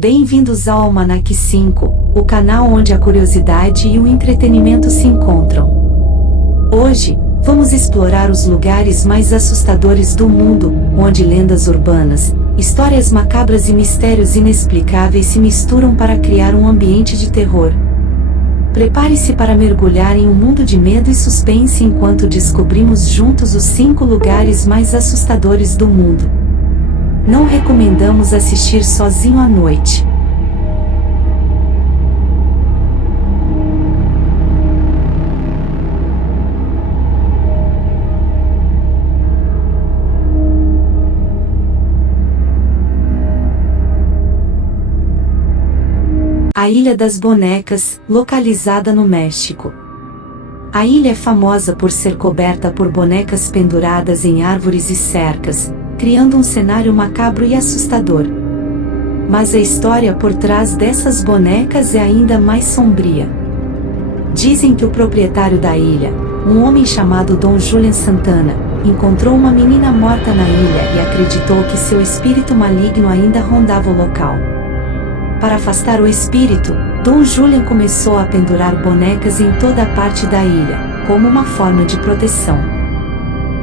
Bem-vindos ao Almanac 5, o canal onde a curiosidade e o entretenimento se encontram. Hoje, vamos explorar os lugares mais assustadores do mundo, onde lendas urbanas, histórias macabras e mistérios inexplicáveis se misturam para criar um ambiente de terror. Prepare-se para mergulhar em um mundo de medo e suspense enquanto descobrimos juntos os 5 lugares mais assustadores do mundo. Não recomendamos assistir sozinho à noite. A Ilha das Bonecas, localizada no México. A ilha é famosa por ser coberta por bonecas penduradas em árvores e cercas, criando um cenário macabro e assustador. Mas a história por trás dessas bonecas é ainda mais sombria. Dizem que o proprietário da ilha, um homem chamado Dom Julian Santana, encontrou uma menina morta na ilha e acreditou que seu espírito maligno ainda rondava o local. Para afastar o espírito, Dom Julian começou a pendurar bonecas em toda a parte da ilha, como uma forma de proteção.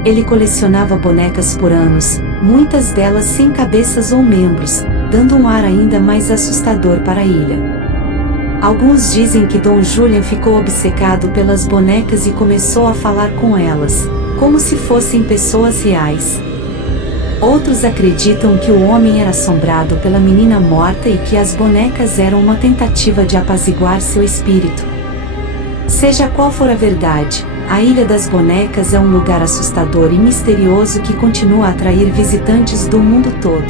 Ele colecionava bonecas por anos, muitas delas sem cabeças ou membros, dando um ar ainda mais assustador para a ilha. Alguns dizem que Dom Julian ficou obcecado pelas bonecas e começou a falar com elas, como se fossem pessoas reais. Outros acreditam que o homem era assombrado pela menina morta e que as bonecas eram uma tentativa de apaziguar seu espírito. Seja qual for a verdade, a Ilha das Bonecas é um lugar assustador e misterioso que continua a atrair visitantes do mundo todo.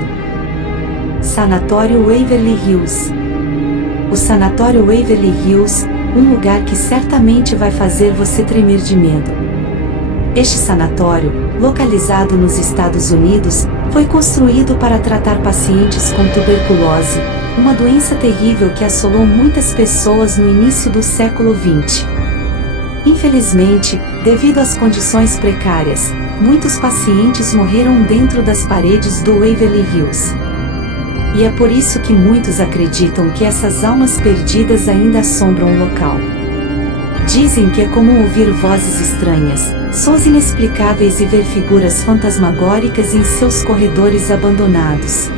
Sanatório Waverly Hills. O Sanatório Waverly Hills, um lugar que certamente vai fazer você tremer de medo. Este sanatório, localizado nos Estados Unidos, foi construído para tratar pacientes com tuberculose, uma doença terrível que assolou muitas pessoas no início do século XX. Infelizmente, devido às condições precárias, muitos pacientes morreram dentro das paredes do Waverly Hills. E é por isso que muitos acreditam que essas almas perdidas ainda assombram o local. Dizem que é comum ouvir vozes estranhas, sons inexplicáveis e ver figuras fantasmagóricas em seus corredores abandonados.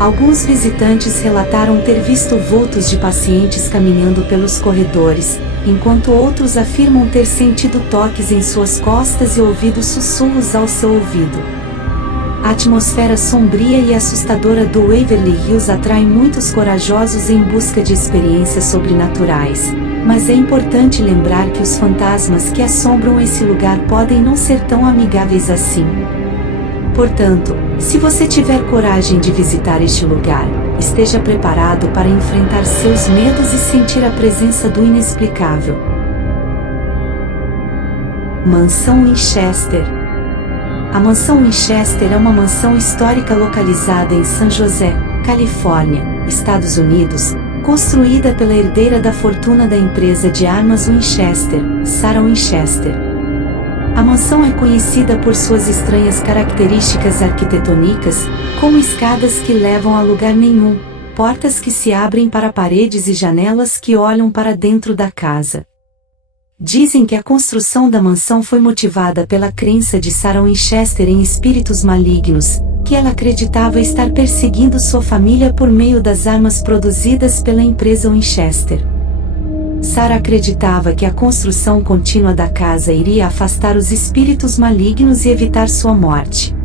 Alguns visitantes relataram ter visto vultos de pacientes caminhando pelos corredores, enquanto outros afirmam ter sentido toques em suas costas e ouvido sussurros ao seu ouvido. A atmosfera sombria e assustadora do Waverly Hills atrai muitos corajosos em busca de experiências sobrenaturais, mas é importante lembrar que os fantasmas que assombram esse lugar podem não ser tão amigáveis assim. Portanto, se você tiver coragem de visitar este lugar, esteja preparado para enfrentar seus medos e sentir a presença do inexplicável. Mansão Winchester. A Mansão Winchester é uma mansão histórica localizada em San José, Califórnia, Estados Unidos, construída pela herdeira da fortuna da empresa de armas Winchester, Sarah Winchester. A mansão é conhecida por suas estranhas características arquitetônicas, como escadas que levam a lugar nenhum, portas que se abrem para paredes e janelas que olham para dentro da casa. Dizem que a construção da mansão foi motivada pela crença de Sarah Winchester em espíritos malignos, que ela acreditava estar perseguindo sua família por meio das armas produzidas pela empresa Winchester. Sarah acreditava que a construção contínua da casa iria afastar os espíritos malignos e evitar sua morte.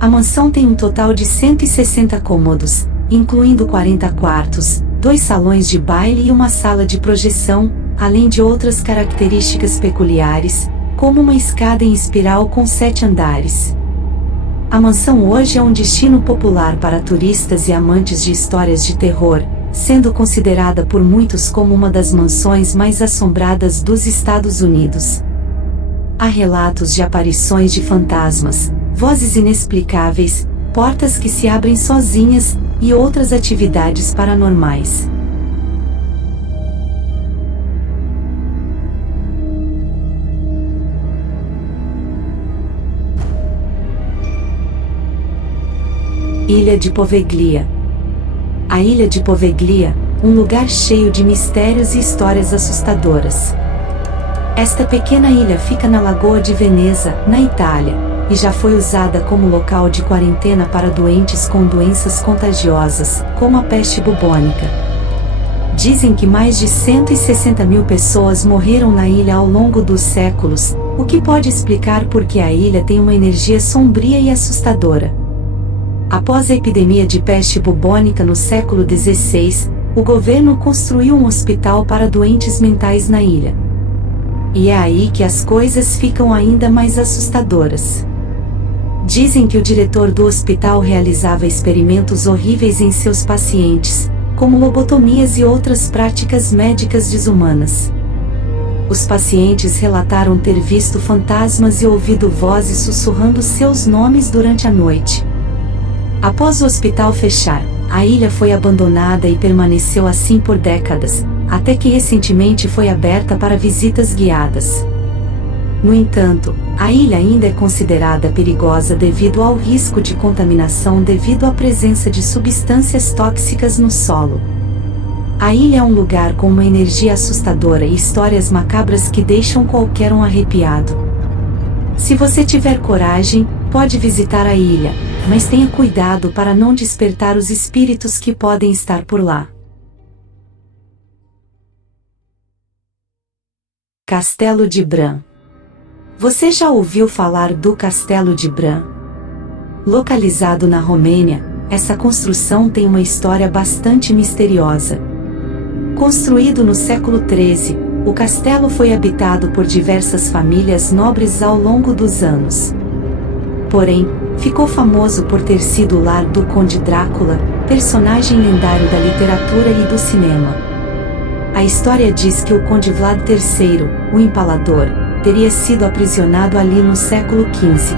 A mansão tem um total de 160 cômodos, incluindo 40 quartos, 2 salões de baile e uma sala de projeção, além de outras características peculiares, como uma escada em espiral com 7 andares. A mansão hoje é um destino popular para turistas e amantes de histórias de terror, sendo considerada por muitos como uma das mansões mais assombradas dos Estados Unidos. Há relatos de aparições de fantasmas, vozes inexplicáveis, portas que se abrem sozinhas, e outras atividades paranormais. Ilha de Poveglia. A ilha de Poveglia, um lugar cheio de mistérios e histórias assustadoras. Esta pequena ilha fica na Lagoa de Veneza, na Itália, e já foi usada como local de quarentena para doentes com doenças contagiosas, como a peste bubônica. Dizem que mais de 160 mil pessoas morreram na ilha ao longo dos séculos, o que pode explicar por que a ilha tem uma energia sombria e assustadora. Após a epidemia de peste bubônica no século XVI, o governo construiu um hospital para doentes mentais na ilha. E é aí que as coisas ficam ainda mais assustadoras. Dizem que o diretor do hospital realizava experimentos horríveis em seus pacientes, como lobotomias e outras práticas médicas desumanas. Os pacientes relataram ter visto fantasmas e ouvido vozes sussurrando seus nomes durante a noite. Após o hospital fechar, a ilha foi abandonada e permaneceu assim por décadas, até que recentemente foi aberta para visitas guiadas. No entanto, a ilha ainda é considerada perigosa devido ao risco de contaminação devido à presença de substâncias tóxicas no solo. A ilha é um lugar com uma energia assustadora e histórias macabras que deixam qualquer um arrepiado. Se você tiver coragem, pode visitar a ilha, mas tenha cuidado para não despertar os espíritos que podem estar por lá. Castelo de Bran. Você já ouviu falar do Castelo de Bran? Localizado na Romênia, essa construção tem uma história bastante misteriosa. Construído no século XIII, o castelo foi habitado por diversas famílias nobres ao longo dos anos. Porém, ficou famoso por ter sido o lar do Conde Drácula, personagem lendário da literatura e do cinema. A história diz que o Conde Vlad III, o Empalador, teria sido aprisionado ali no século XV.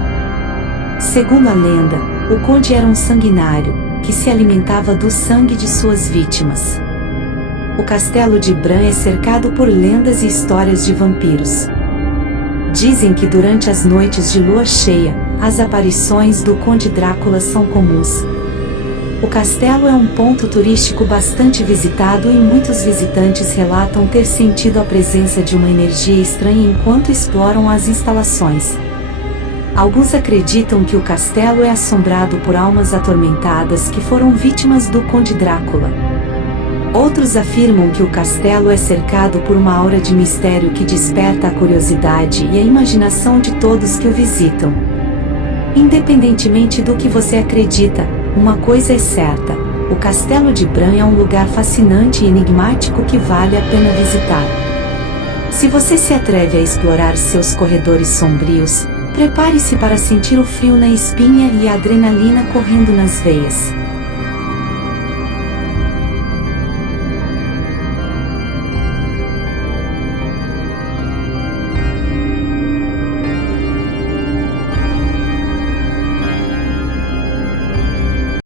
Segundo a lenda, o conde era um sanguinário, que se alimentava do sangue de suas vítimas. O Castelo de Bran é cercado por lendas e histórias de vampiros. Dizem que durante as noites de lua cheia, as aparições do Conde Drácula são comuns. O castelo é um ponto turístico bastante visitado e muitos visitantes relatam ter sentido a presença de uma energia estranha enquanto exploram as instalações. Alguns acreditam que o castelo é assombrado por almas atormentadas que foram vítimas do Conde Drácula. Outros afirmam que o castelo é cercado por uma aura de mistério que desperta a curiosidade e a imaginação de todos que o visitam. Independentemente do que você acredita, uma coisa é certa: o Castelo de Bran é um lugar fascinante e enigmático que vale a pena visitar. Se você se atreve a explorar seus corredores sombrios, prepare-se para sentir o frio na espinha e a adrenalina correndo nas veias.